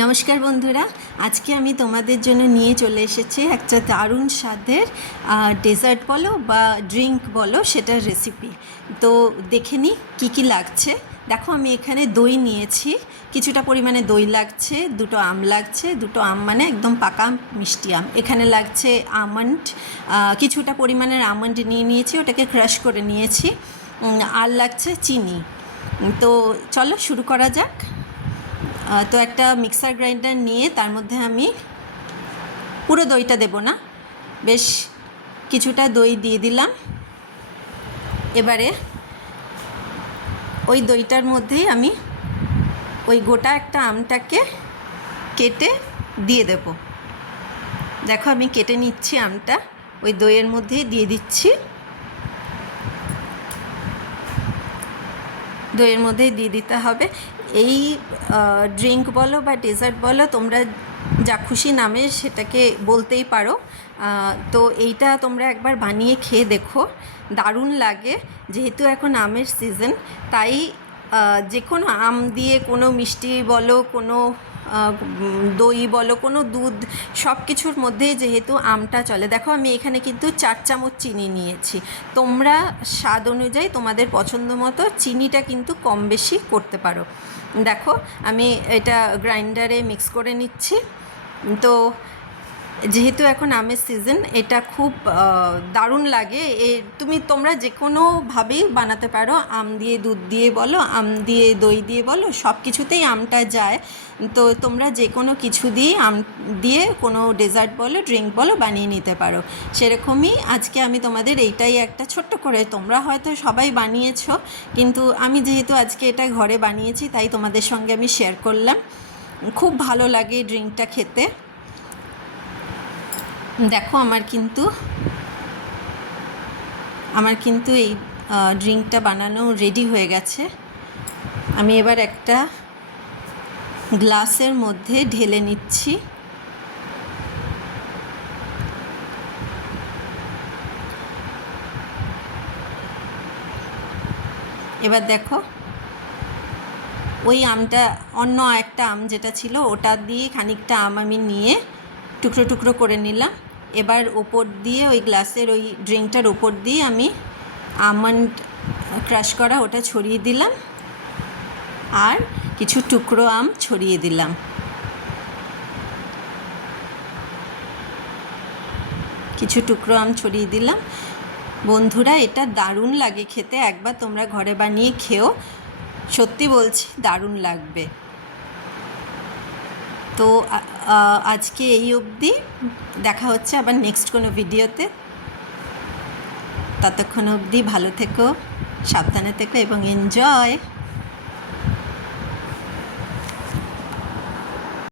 নমস্কার বন্ধুরা, আজকে আমি তোমাদের জন্য নিয়ে চলে এসেছি একটা দারুণ স্বাদের ডেজার্ট বলো বা ড্রিঙ্ক বলো সেটার রেসিপি তো দেখে নিই কী কী লাগছে। দেখো আমি এখানে দই নিয়েছি, কিছুটা পরিমাণে দই লাগছে, দুটো আম লাগছে, দুটো আম মানে একদম পাকা মিষ্টি আম। এখানে লাগছে আমন্ড কিছুটা পরিমাণের আমন্ড নিয়ে নিয়েছি, ওটাকে ক্রাশ করে নিয়েছি। আর লাগছে চিনি। তো চলো শুরু করা যাক। তো একটা মিক্সার গ্রাইন্ডার নিয়ে তার মধ্যে আমি পুরো দইটা দেব না। বেশ কিছুটা দই দিয়ে দিলাম। এবারে ওই দইটার মধ্যেই আমি ওই গোটা একটা আমটাকে কেটে দিয়ে দেব। দেখো আমি কেটে নিচ্ছি আমটা, ওই দইয়ের মধ্যেই দিয়ে দিচ্ছি। দইয়ের মধ্যেই দিয়ে দিতে হবে। এই ড্রিঙ্ক বলো বা ডেজার্ট বলো, তোমরা যা খুশি নামে সেটাকে বলতেই পারো। তো এইটা তোমরা একবার বানিয়ে খেয়ে দেখো। দারুণ লাগে, যেহেতু এখন আমের সিজন তাই যে কোনো আম দিয়ে কোনো মিষ্টি বলো, কোনো দই বলো, কোনো দুধ, সব কিছুর মধ্যেই যেহেতু আমটা চলে। দেখো, আমি এখানে কিন্তু চার চামচ চিনি নিয়েছি। তোমরা স্বাদ অনুযায়ী তোমাদের পছন্দ মতো চিনিটা কিন্তু কম বেশি করতে পারো। দেখো, আমি এটা গ্রাইন্ডারে মিক্স করে নিচ্ছি। তো যেহেতু এখন আমের সিজন এটা খুব দারুণ লাগে। এ, তুমি, তোমরা যে কোনোভাবেই বানাতে পারো। আম দিয়ে, দুধ দিয়ে বলো, আম দিয়ে, দই দিয়ে বলো সব কিছুতেই আমটা যায়। তো তোমরা যে কোনো কিছু দিয়ে আম দিয়ে কোনো ডেজার্ট বলো ড্রিঙ্ক বলো, বানিয়ে নিতে পারো। সেরকমই আজকে আমি তোমাদের এইটাই একটা ছোট্ট করে, তোমরা হয়তো সবাই বানিয়েছ, কিন্তু আমি যেহেতু আজকে এটা ঘরে বানিয়েছি, তাই তোমাদের সঙ্গে আমি শেয়ার করলাম। খুব ভালো লাগে ড্রিঙ্কটা খেতে। দেখো, আমার কিন্তু আমার কিন্তু এই ড্রিঙ্কটা বানানো রেডি হয়ে গেছে। আমি এবার একটা গ্লাসের মধ্যে ঢেলে নিচ্ছি। এবার দেখো, ওই আমটা, অন্য একটা আম যেটা ছিল, ওটা দিয়ে খানিকটা আম আমি নিয়ে টুকরো টুকরো করে নিলাম। এবার ওপর দিয়ে ওই গ্লাসের ওই ড্রিঙ্কটার ওপর দিয়ে আমি আমন্ড ক্রাশ করা ওটা ছড়িয়ে দিলাম আর কিছু টুকরো আম ছড়িয়ে দিলাম। কিছু টুকরো আম ছড়িয়ে দিলাম। বন্ধুরা, এটা দারুণ লাগে খেতে। একবার তোমরা ঘরে বানিয়ে খেও। সত্যি বলছি, দারুণ লাগবে। তো আজকে এই অবধি। দেখা হচ্ছে আবার নেক্সট কোনো ভিডিওতে। ততক্ষণ অবধি ভালো থেকো, সাবধানে থেকো এবং এনজয়